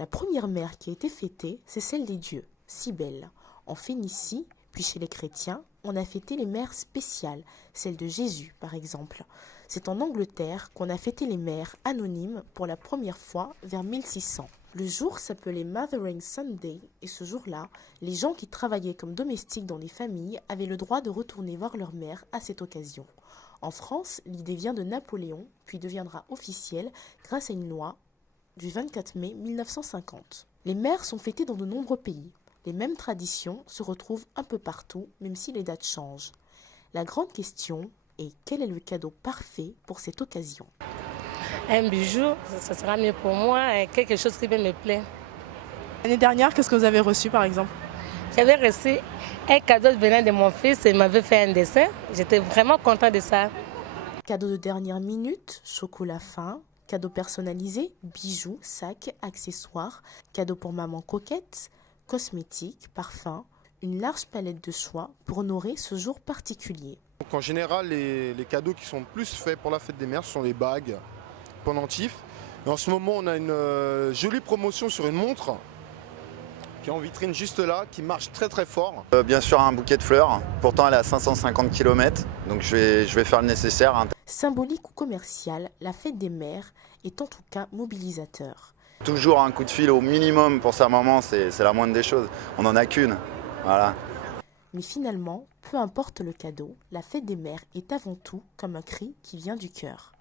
La première mère qui a été fêtée, c'est celle des dieux, Cybèle. En Phénicie, puis chez les chrétiens, on a fêté les mères spéciales, celle de Jésus par exemple. C'est en Angleterre qu'on a fêté les mères anonymes pour la première fois vers 1600. Le jour s'appelait Mothering Sunday et ce jour-là, les gens qui travaillaient comme domestiques dans les familles avaient le droit de retourner voir leur mère à cette occasion. En France, l'idée vient de Napoléon, puis deviendra officielle grâce à une loi du 24 mai 1950. Les mères sont fêtées dans de nombreux pays. Les mêmes traditions se retrouvent un peu partout, même si les dates changent. La grande question est quel est le cadeau parfait pour cette occasion? Un bijou, ça sera mieux pour moi, et quelque chose qui me plaît. L'année dernière, qu'est-ce que vous avez reçu par exemple? J'avais reçu un cadeau venant de mon fils, il m'avait fait un dessin. J'étais vraiment contente de ça. Cadeau de dernière minute, chocolat fin, cadeau personnalisé, bijoux, sacs, accessoires, cadeau pour maman coquette, cosmétiques, parfums, une large palette de choix pour honorer ce jour particulier. Donc en général, les cadeaux qui sont plus faits pour la fête des mères, ce sont les bagues, pendentifs. Et en ce moment, on a une jolie promotion sur une montre qui est en vitrine juste là, qui marche très très fort. Bien sûr un bouquet de fleurs, pourtant elle est à 550 km, donc je vais faire le nécessaire. Symbolique ou commercial, la fête des mères est en tout cas mobilisateur. Toujours un coup de fil au minimum pour sa maman, c'est la moindre des choses. On n'en a qu'une, voilà. Mais finalement, peu importe le cadeau, la fête des mères est avant tout comme un cri qui vient du cœur.